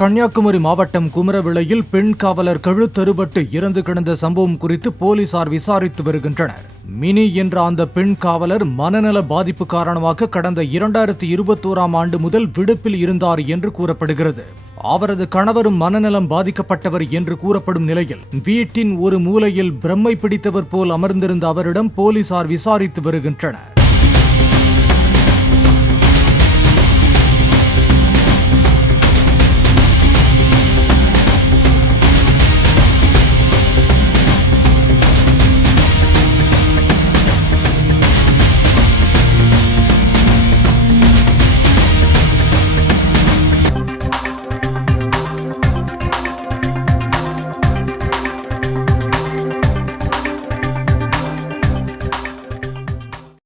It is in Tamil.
கன்னியாகுமரி மாவட்டம் குமரவிளையில் பெண் காவலர் கழுத்தறுபட்டு இறந்து கிடந்த சம்பவம் குறித்து போலீசார் விசாரித்து வருகின்றனர். மினி என்ற அந்த பெண் காவலர் மனநல பாதிப்பு காரணமாக கடந்த 2021ஆம் ஆண்டு முதல் விடுப்பில் இருந்தார் என்று கூறப்படுகிறது. அவரது கணவரும் மனநலம் பாதிக்கப்பட்டவர் என்று கூறப்படும் நிலையில் வீட்டின் ஒரு மூலையில் பிரம்மை பிடித்தவர் போல் அமர்ந்திருந்த அவரிடம் போலீசார் விசாரித்து வருகின்றனர்.